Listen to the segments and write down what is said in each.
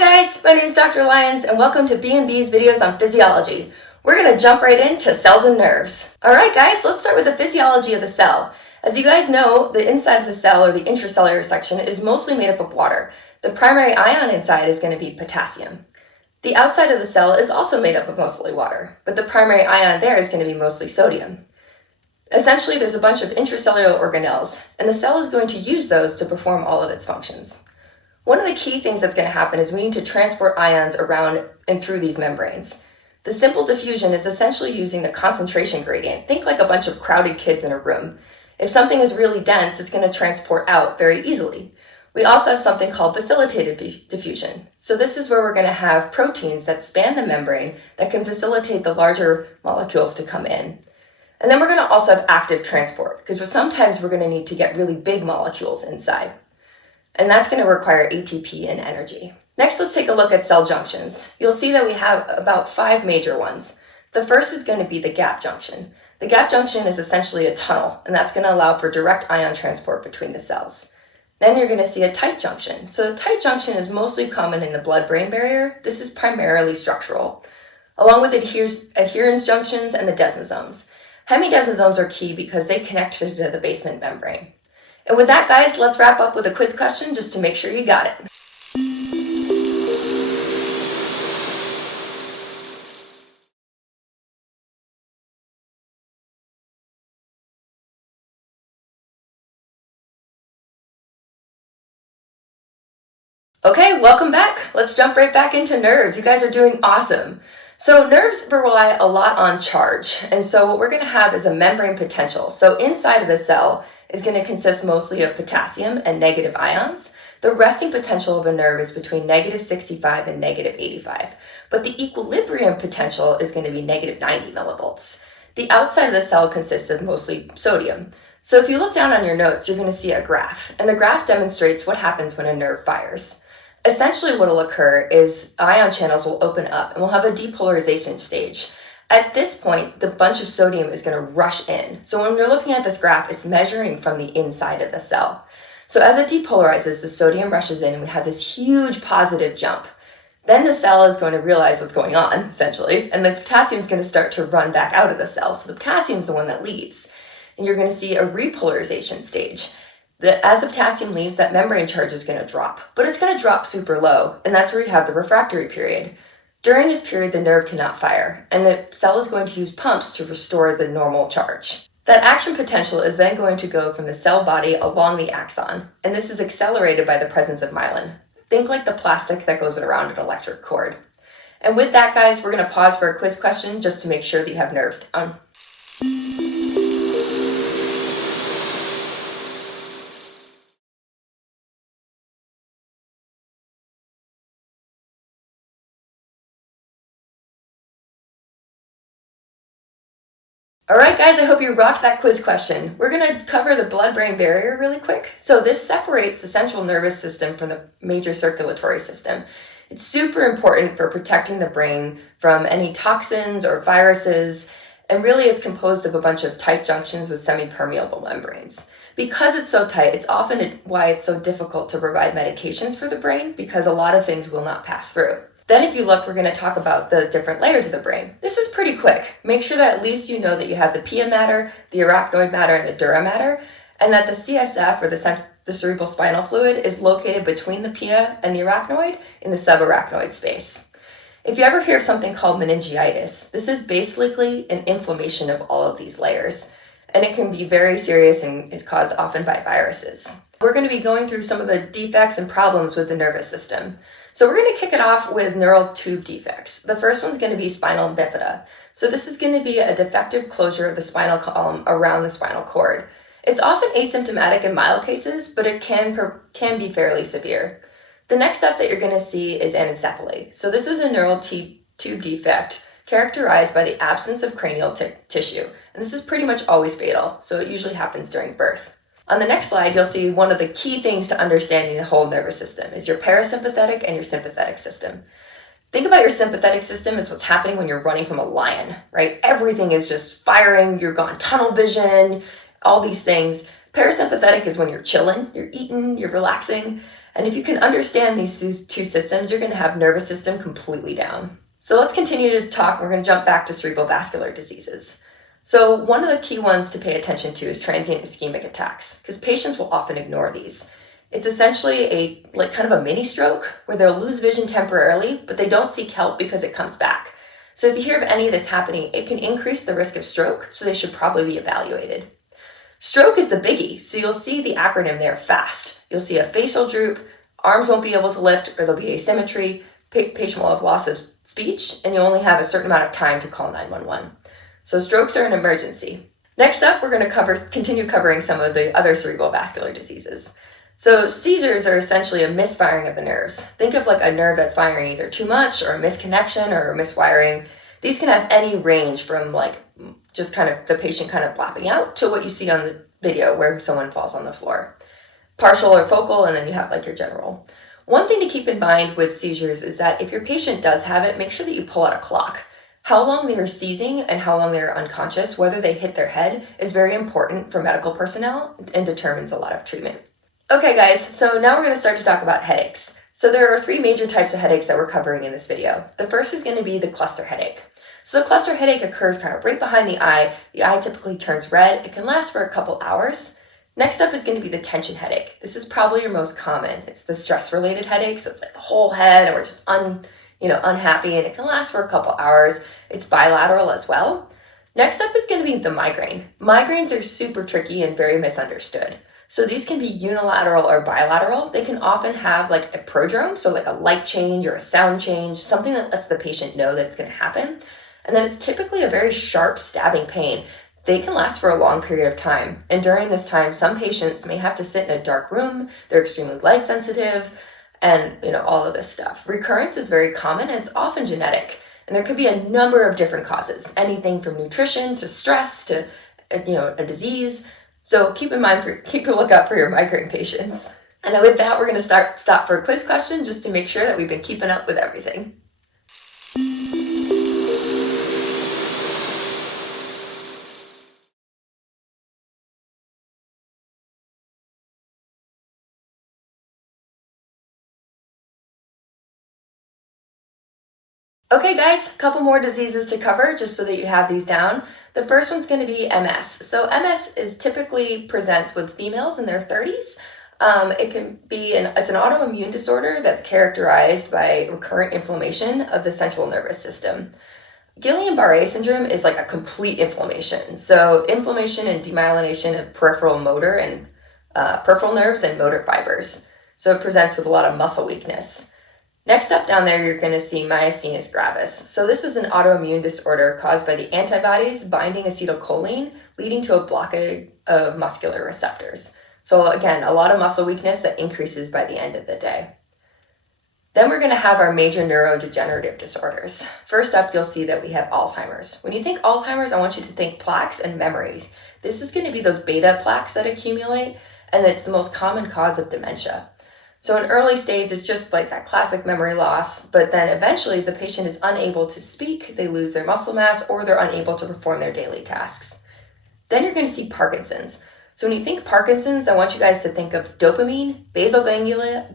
guys, my name is Dr. Lyons and welcome to B&B's videos on physiology. We're going to jump right into cells and nerves. Alright guys, let's start with the physiology of the cell. As you guys know, the inside of the cell, or the intracellular section, is mostly made up of water. The primary ion inside is going to be potassium. The outside of the cell is also made up of mostly water, but the primary ion there is going to be mostly sodium. Essentially, there's a bunch of intracellular organelles, and the cell is going to use those to perform all of its functions. One of the key things that's going to happen is we need to transport ions around and through these membranes. The simple diffusion is essentially using the concentration gradient. Think like a bunch of crowded kids in a room. If something is really dense, it's going to transport out very easily. We also have something called facilitated diffusion. So this is where we're going to have proteins that span the membrane that can facilitate the larger molecules to come in. And then we're going to also have active transport, because sometimes we're going to need to get really big molecules inside. And that's going to require ATP and energy. Next, let's take a look at cell junctions. You'll see that we have about 5 major ones. The first is going to be the gap junction. The gap junction is essentially a tunnel, and that's going to allow for direct ion transport between the cells. Then you're going to see a tight junction. So the tight junction is mostly common in the blood-brain barrier. This is primarily structural, along with adherens junctions and the desmosomes. Hemidesmosomes are key because they connect to the basement membrane. And with that, guys, let's wrap up with a quiz question just to make sure you got it. Okay, welcome back. Let's jump right back into nerves. You guys are doing awesome. So nerves rely a lot on charge. And so what we're going to have is a membrane potential. So inside of the cell is going to consist mostly of potassium and negative ions. The resting potential of a nerve is between -65 and -85. But the equilibrium potential is going to be -90 millivolts. The outside of the cell consists of mostly sodium. So if you look down on your notes, you're going to see a graph. And the graph demonstrates what happens when a nerve fires. Essentially what will occur is ion channels will open up and we'll have a depolarization stage. At this point, the bunch of sodium is going to rush in. So when you're looking at this graph, it's measuring from the inside of the cell. So as it depolarizes, the sodium rushes in and we have this huge positive jump. Then the cell is going to realize what's going on, essentially, and the potassium is going to start to run back out of the cell. So the potassium is the one that leaves. And you're going to see a repolarization stage. As the potassium leaves, that membrane charge is going to drop, but it's going to drop super low, and that's where you have the refractory period. During this period, the nerve cannot fire, and the cell is going to use pumps to restore the normal charge. That action potential is then going to go from the cell body along the axon, and this is accelerated by the presence of myelin. Think like the plastic that goes around an electric cord. And with that, guys, we're going to pause for a quiz question just to make sure that you have nerves down. Alright guys, I hope you rocked that quiz question. We're going to cover the blood-brain barrier really quick. So this separates the central nervous system from the major circulatory system. It's super important for protecting the brain from any toxins or viruses, and really it's composed of a bunch of tight junctions with semi-permeable membranes. Because it's so tight, it's often why it's so difficult to provide medications for the brain, because a lot of things will not pass through. Then if you look, we're going to talk about the different layers of the brain. This is pretty quick. Make sure that at least you know that you have the pia mater, the arachnoid matter, and the dura mater, and that the CSF, or the cerebral spinal fluid, is located between the pia and the arachnoid in the subarachnoid space. If you ever hear of something called meningitis, this is basically an inflammation of all of these layers, and it can be very serious and is caused often by viruses. We're going to be going through some of the defects and problems with the nervous system. So we're going to kick it off with neural tube defects. The first one's going to be spinal bifida. So this is going to be a defective closure of the spinal column around the spinal cord. It's often asymptomatic in mild cases, but it can be fairly severe. The next step that you're going to see is anencephaly. So this is a neural tube defect characterized by the absence of cranial tissue. And this is pretty much always fatal, so it usually happens during birth. On the next slide, you'll see one of the key things to understanding the whole nervous system is your parasympathetic and your sympathetic system. Think about your sympathetic system as what's happening when you're running from a lion, right? Everything is just firing, you're gone tunnel vision, all these things. Parasympathetic is when you're chilling, you're eating, you're relaxing. And if you can understand these two systems, you're going to have nervous system completely down. So let's continue to talk. We're going to jump back to cerebral vascular diseases. So one of the key ones to pay attention to is transient ischemic attacks, because patients will often ignore these. It's essentially kind of a mini stroke where they'll lose vision temporarily, but they don't seek help because it comes back. So if you hear of any of this happening, it can increase the risk of stroke, so they should probably be evaluated. Stroke is the biggie, so you'll see the acronym there, FAST. You'll see a facial droop, arms won't be able to lift, or there'll be asymmetry, patient will have loss of speech, and you only have a certain amount of time to call 911. So strokes are an emergency. Next up, we're going to continue covering some of the other cerebral vascular diseases. So seizures are essentially a misfiring of the nerves. Think of like a nerve that's firing either too much or a misconnection or a miswiring. These can have any range from like just kind of the patient kind of blapping out to what you see on the video where someone falls on the floor. Partial or focal, and then you have like your general. One thing to keep in mind with seizures is that if your patient does have it, make sure that you pull out a clock. How long they are seizing and how long they're unconscious, whether they hit their head, is very important for medical personnel and determines a lot of treatment. Okay guys, so now we're going to start to talk about headaches. So there are 3 major types of headaches that we're covering in this video. The first is going to be the cluster headache. So the cluster headache occurs kind of right behind the eye. The eye typically turns red. It can last for a couple hours. Next up is going to be the tension headache. This is probably your most common. It's the stress-related headache, so it's like the whole head and we're just unhappy, and it can last for a couple hours. It's bilateral as well. Next up is going to be the migraine. Migraines are super tricky and very misunderstood. So these can be unilateral or bilateral. They can often have like a prodrome, so like a light change or a sound change, something that lets the patient know that it's going to happen. And then it's typically a very sharp stabbing pain. They can last for a long period of time. And during this time, some patients may have to sit in a dark room. They're extremely light sensitive and all of this stuff. Recurrence is very common and it's often genetic. And there could be a number of different causes, anything from nutrition to stress to a disease. So keep a lookout for your migraine patients. And with that, we're going to stop for a quiz question just to make sure that we've been keeping up with everything. Okay guys, a couple more diseases to cover just so that you have these down. The first one's going to be MS. So MS is typically presents with females in their 30s. It's an autoimmune disorder that's characterized by recurrent inflammation of the central nervous system. Guillain-Barré syndrome is like a complete inflammation. So inflammation and demyelination of peripheral nerves and motor fibers. So it presents with a lot of muscle weakness. Next up down there, you're going to see myasthenia gravis. So this is an autoimmune disorder caused by the antibodies binding acetylcholine, leading to a blockade of muscular receptors. So again, a lot of muscle weakness that increases by the end of the day. Then we're going to have our major neurodegenerative disorders. First up, you'll see that we have Alzheimer's. When you think Alzheimer's, I want you to think plaques and memories. This is going to be those beta plaques that accumulate, and it's the most common cause of dementia. So in early stage, it's just like that classic memory loss, but then eventually the patient is unable to speak, they lose their muscle mass, or they're unable to perform their daily tasks. Then you're going to see Parkinson's. So when you think Parkinson's, I want you guys to think of dopamine, basal ganglia,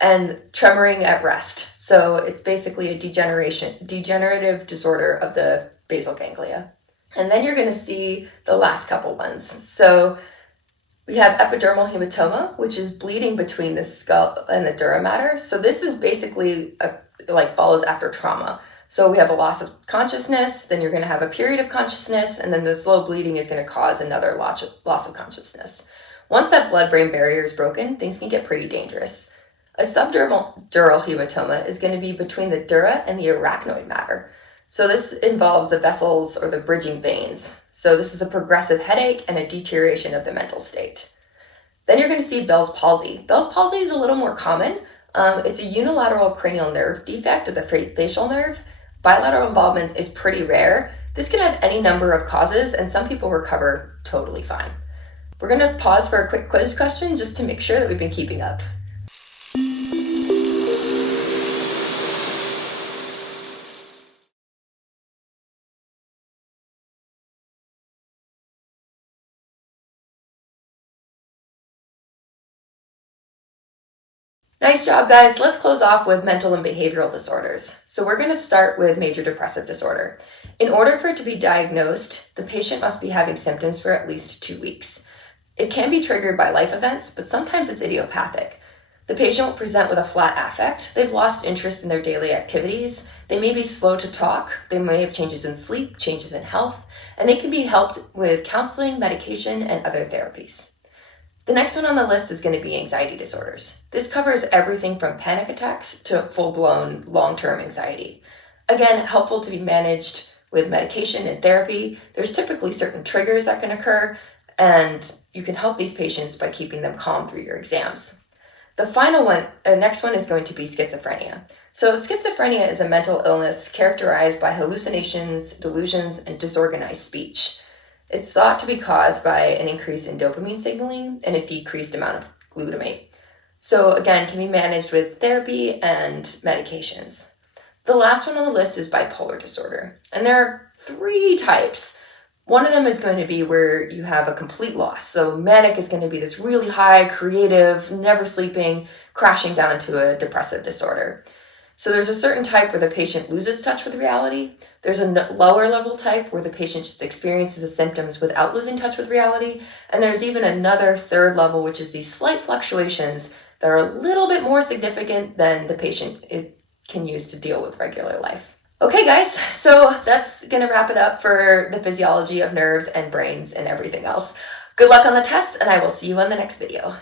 and tremoring at rest. So it's basically a degenerative disorder of the basal ganglia. And then you're going to see the last couple ones. So we have epidermal hematoma, which is bleeding between the skull and the dura mater. So this is basically follows after trauma. So we have a loss of consciousness, then you're going to have a period of consciousness, and then the slow bleeding is going to cause another loss of consciousness. Once that blood-brain barrier is broken, things can get pretty dangerous. A subdural hematoma is going to be between the dura and the arachnoid mater. So this involves the vessels or the bridging veins. So this is a progressive headache and a deterioration of the mental state. Then you're going to see Bell's palsy. Bell's palsy is a little more common. It's a unilateral cranial nerve defect of the facial nerve. Bilateral involvement is pretty rare. This can have any number of causes, and some people recover totally fine. We're going to pause for a quick quiz question just to make sure that we've been keeping up. Nice job, guys. Let's close off with mental and behavioral disorders. So we're going to start with major depressive disorder. In order for it to be diagnosed, the patient must be having symptoms for at least 2 weeks. It can be triggered by life events, but sometimes it's idiopathic. The patient will present with a flat affect. They've lost interest in their daily activities. They may be slow to talk. They may have changes in sleep, changes in health, and they can be helped with counseling, medication, and other therapies. The next one on the list is going to be anxiety disorders. This covers everything from panic attacks to full-blown long-term anxiety. Again, helpful to be managed with medication and therapy. There's typically certain triggers that can occur, and you can help these patients by keeping them calm through your exams. The final one, next one is going to be schizophrenia. So schizophrenia is a mental illness characterized by hallucinations, delusions, and disorganized speech. It's thought to be caused by an increase in dopamine signaling and a decreased amount of glutamate. So again, can be managed with therapy and medications. The last one on the list is bipolar disorder. And there are 3 types. One of them is going to be where you have a complete loss. So manic is going to be this really high, creative, never sleeping, crashing down to a depressive disorder. So there's a certain type where the patient loses touch with reality. There's a lower level type where the patient just experiences the symptoms without losing touch with reality. And there's even another third level, which is these slight fluctuations that are a little bit more significant than the patient can use to deal with regular life. Okay, guys, so that's going to wrap it up for the physiology of nerves and brains and everything else. Good luck on the test, and I will see you on the next video.